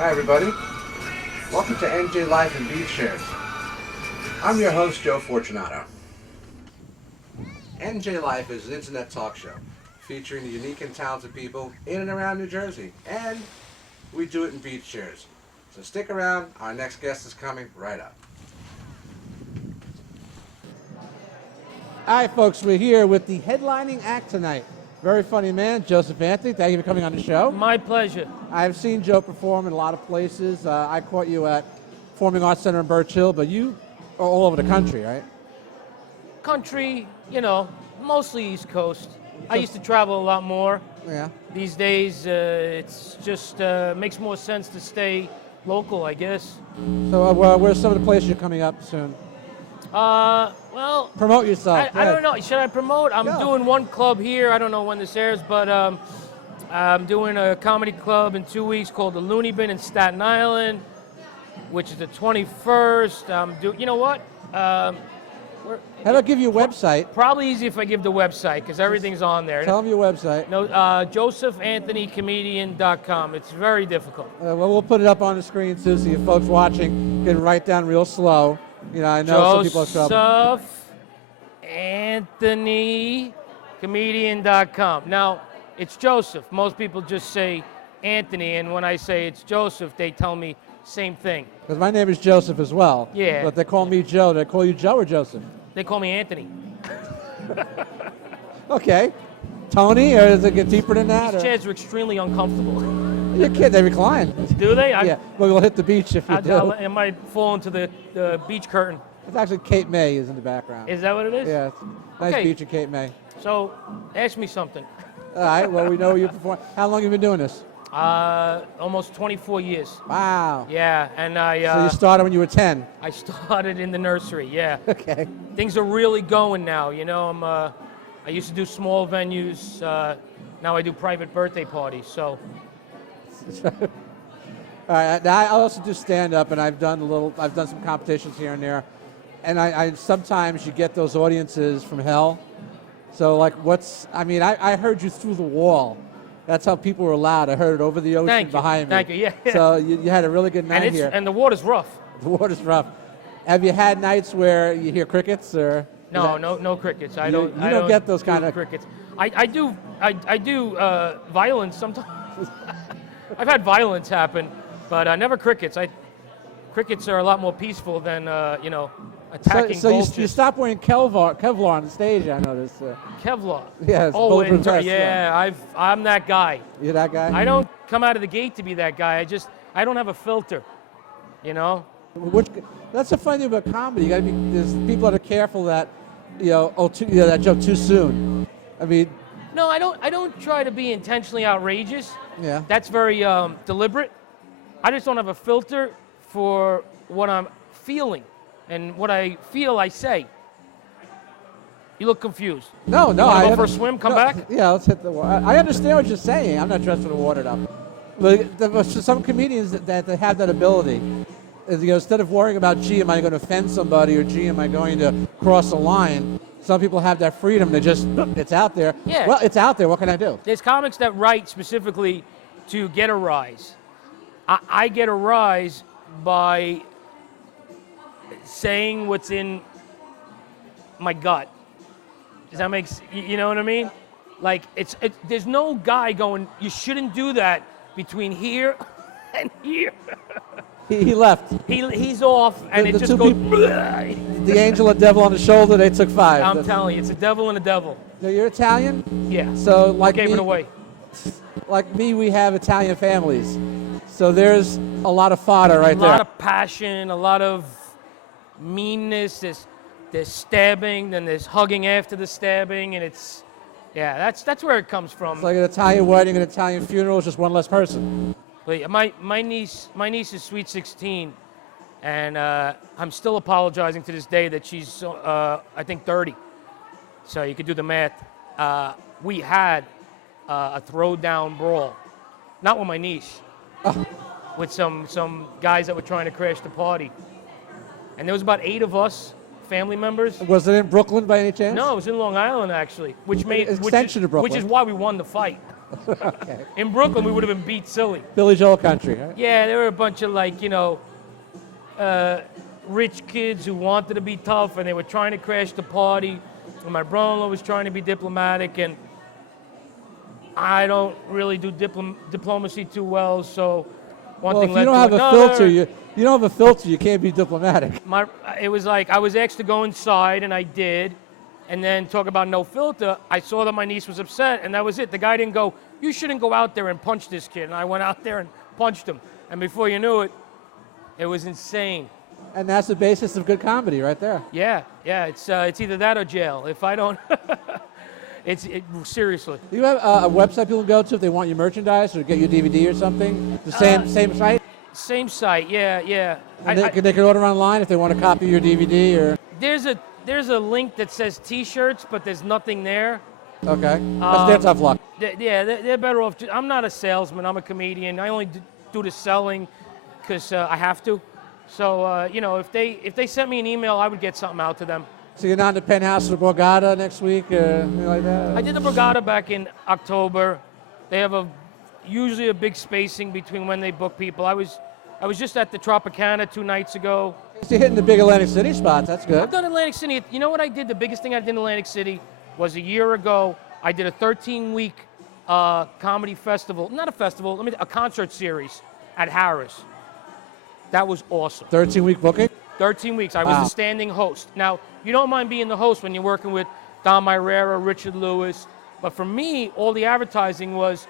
Hi everybody, welcome to NJ Life and Beach Shares. I'm your host Joe Fortunato. NJ Life is an internet talk show featuring the unique and talented people in and around New Jersey, and we do it in beach shares. So stick around, our next guest is coming right up. All right folks, we're here with the headlining act tonight. Very funny man, Joseph Anthony. Thank you for coming on the show. My pleasure. I've seen Joe perform in a lot of places. I caught you at Performing Arts Center in Birch Hill, but you are all over the country, right? Country, mostly East Coast. I used to travel a lot more. Yeah. These days, it's just makes more sense to stay local, I guess. So where's some of the places you're coming up soon? Well, Promote yourself. I don't know. Should I promote? I'm Go. doing one club here. I don't know when this airs, but I'm doing a comedy club in 2 weeks called the Looney Bin in Staten Island, which is the 21st. You know what? How about give you a website? Probably easy if I give the website because everything's on there. Tell them your website. No, JosephAnthonyComedian.com. It's very difficult. Well, we'll put it up on the screen too, so you folks watching can write down real slow. I know some people have trouble. JosephAnthonyComedian.com. Now, it's Joseph. Most people just say Anthony, and when I say it's Joseph, they tell me same thing. Because my name is Joseph as well. Yeah. But they call me Joe. They call you Joe or Joseph? They call me Anthony. Okay. Tony, or does it get deeper than that? These or? chairs are extremely uncomfortable. Your kid, they recline. Do they? Yeah. Well, we'll hit the beach if you do. It might fall into the beach curtain. It's actually Cape May is in the background. Is that what it is? Yeah. It's nice Okay. beach at Cape May. So, ask me something. All right. Well, we know you perform. How long have you been doing this? Almost 24 years. Wow. Yeah, and So you started when you were 10. I started in the nursery. Yeah. Okay. Things are really going now. I used to do small venues. Now I do private birthday parties. So. All right. Now, I also do stand up, and I've done some competitions here and there, and I sometimes you get those audiences from hell. So like, I heard you through the wall. That's how people were loud. I heard it over the ocean behind me. Thank you. Yeah. So you had a really good night here. And the water's rough. The water's rough. Have you had nights where you hear crickets or? No crickets. I You don't get those kind of crickets. I do violence sometimes. I've had violence happen, but never crickets. Crickets are a lot more peaceful than attacking. So you stopped wearing Kevlar on the stage, I noticed. Kevlar. Yes. Bulletproof vest, yeah. I'm that guy. You're that guy. I don't come out of the gate to be that guy. I don't have a filter. That's the funny thing about comedy. There's people that are careful that that joke too soon. I mean. No, I don't try to be intentionally outrageous. Yeah. That's very deliberate. I just don't have a filter for what I'm feeling, and what I feel I say. You look confused. No. You want to go for a swim? Come back. Yeah, let's hit the water. I understand what you're saying. I'm not dressed for the water though. But for some comedians that have that ability, is, instead of worrying about, gee, am I going to offend somebody, or gee, am I going to cross a line? Some people have that freedom. They just, it's out there. Yeah. Well, it's out there. What can I do? There's comics that write specifically to get a rise. I get a rise by saying what's in my gut. Does that make sense? You know what I mean? Like, there's no guy going, you shouldn't do that between here and here. He left. He's off, and The it just two goes. The angel and devil on the shoulder, they took 5. I'm telling you, it's a devil and a devil. Now, you're Italian? Yeah. So like Gave me, it away. Like me, we have Italian families. So there's a lot of fodder right there. A lot of passion, a lot of meanness. There's stabbing, then there's hugging after the stabbing, and that's where it comes from. It's like an Italian wedding, an Italian funeral, it's just one less person. But my niece is sweet 16, and I'm still apologizing to this day that she's I think 30. So you could do the math. We had a throwdown brawl, not with my niece, with some guys that were trying to crash the party, and there was about 8 of us family members. Was it in Brooklyn by any chance? No, it was in Long Island actually, which Extension of Brooklyn. which is why we won the fight. Okay. In Brooklyn, we would have been beat silly. Billy Joel country. Right? Yeah, there were a bunch of like, rich kids who wanted to be tough and they were trying to crash the party. And my brother-in-law was trying to be diplomatic, and I don't really do diplomacy too well. So one Well, thing if led you don't to have another. a filter, you don't have a filter, you can't be diplomatic. It was like I was asked to go inside, and I did. And then talk about no filter. I saw that my niece was upset, and that was it. The guy didn't go, "You shouldn't go out there and punch this kid." And I went out there and punched him. And before you knew it, it was insane. And that's the basis of good comedy right there. Yeah. It's either that or jail. If I don't, seriously. Do you have a website people can go to if they want your merchandise or get your DVD or something? The same site? Same site. Yeah. And they can order online if they want to copy your DVD or... There's a link that says T-shirts, but there's nothing there. Okay. That's their tough luck. They're better off. I'm not a salesman. I'm a comedian. I only do the selling because I have to. So if they sent me an email, I would get something out to them. So you're not in the Penthouse or the Borgata next week or anything like that? I did the Borgata back in October. They have usually a big spacing between when they book people. I was just at the Tropicana 2 nights ago. So you're hitting the big Atlantic City spots. That's I've good. done Atlantic City. You know what I did? The biggest thing I did in Atlantic City was a year ago. I did a 13-week comedy festival. Not a festival, a concert series at Harris. That was awesome. 13-week booking? 13 weeks. I Wow. was a standing host. Now, you don't mind being the host when you're working with Don Myrera, Richard Lewis. But for me, all the advertising was,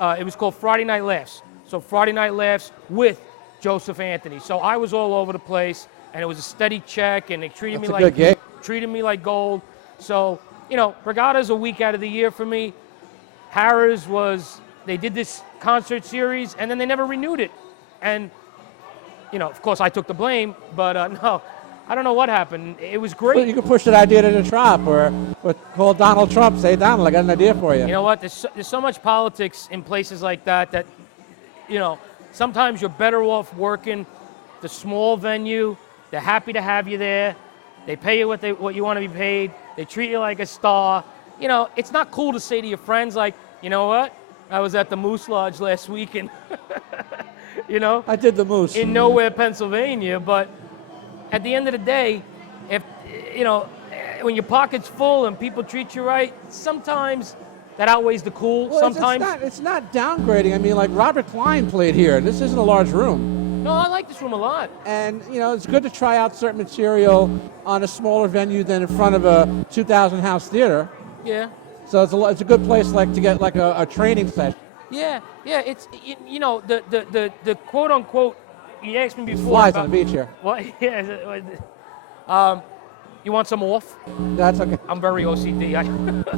it was called Friday Night Laughs. So Friday Night Laughs with Joseph Anthony. So I was all over the place, and it was a steady check, and they treated That's me a good gig. treated me like gold. So, Regatta's a week out of the year for me. Harrah's they did this concert series, and then they never renewed it. And, of course, I took the blame, but no, I don't know what happened. It was great. Well, you can push that idea to the Trop or call Donald Trump, say, Donald, I got an idea for you. You know what? There's so much politics in places like that, sometimes you're better off working the small venue. They're happy to have you there. They pay you what you want to be paid. They treat you like a star. It's not cool to say to your friends like, you know what? I was at the Moose Lodge last week and, I did the Moose. in nowhere, Pennsylvania. But at the end of the day, if, when your pocket's full and people treat you right, sometimes that outweighs the cool. Well, sometimes. it's not downgrading. I mean, like Robert Klein played here. This isn't a large room. No, I like this room a lot. And, it's good to try out certain material on a smaller venue than in front of a 2,000 house theater. Yeah. So it's a good place to get like a training session. Yeah. It's the quote unquote. You asked me before. Flies about, on the beach here. What? Yeah. You want some off? That's okay. I'm very OCD.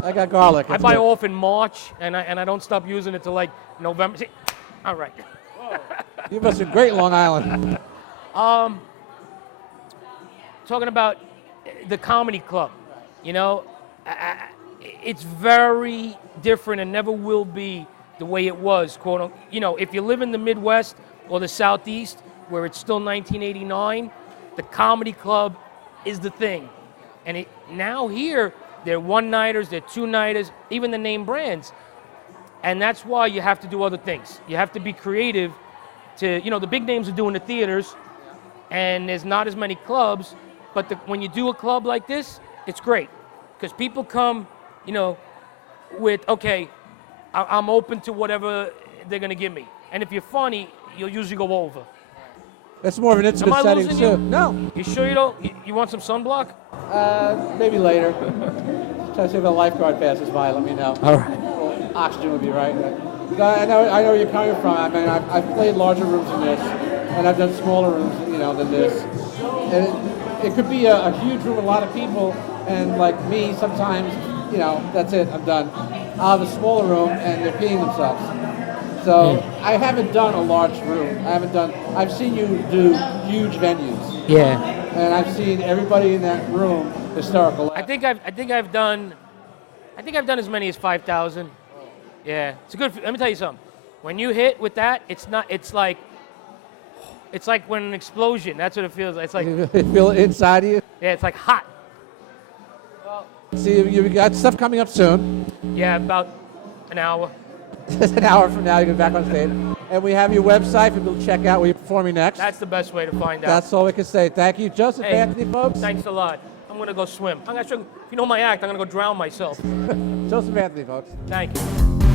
I got garlic. I That's buy good. off in March, and I don't stop using it till like November. See, all right. You must have great Long Island. Talking about the comedy club, it's very different and never will be the way it was. Quote unquote. If you live in the Midwest or the Southeast, where it's still 1989, the comedy club is the thing. And now here, they're one-nighters, they're two-nighters, even the name brands. And that's why you have to do other things. You have to be creative to, the big names are doing the theaters, and there's not as many clubs, but when you do a club like this, it's great. Because people come, with, okay, I'm open to whatever they're going to give me. And if you're funny, you'll usually go over. It's more of an intimate Am I setting losing too. you? No, You sure you don't? You want some sunblock? maybe later. Try to see if a lifeguard passes by. Let me know. All right. Well, oxygen would be right. I know where you're coming from. I mean, I've played larger rooms than this, and I've done smaller rooms, than this. And it could be a huge room with a lot of people, and like me, sometimes, that's it. I'm done. I'll have a smaller room, and they're peeing themselves. So I haven't done a large room. I've seen you do huge venues. Yeah. And I've seen everybody in that room hysterical. I think I've done as many as 5,000. Yeah. It's a good. Let me tell you something. When you hit with that, it's like when an explosion. That's what it feels like. It's like, You feel it inside of you. yeah, it's like hot. See, you got stuff coming up soon. Yeah, about an hour. An hour from now, you get back on stage. And we have your website for people to check out where you're performing next. That's the best way to find out. That's all we can say. Thank you, Joseph Hey, Anthony, folks. Thanks a lot. I'm gonna go swim. If you know my act, I'm gonna go drown myself. Joseph Anthony, folks. Thank you.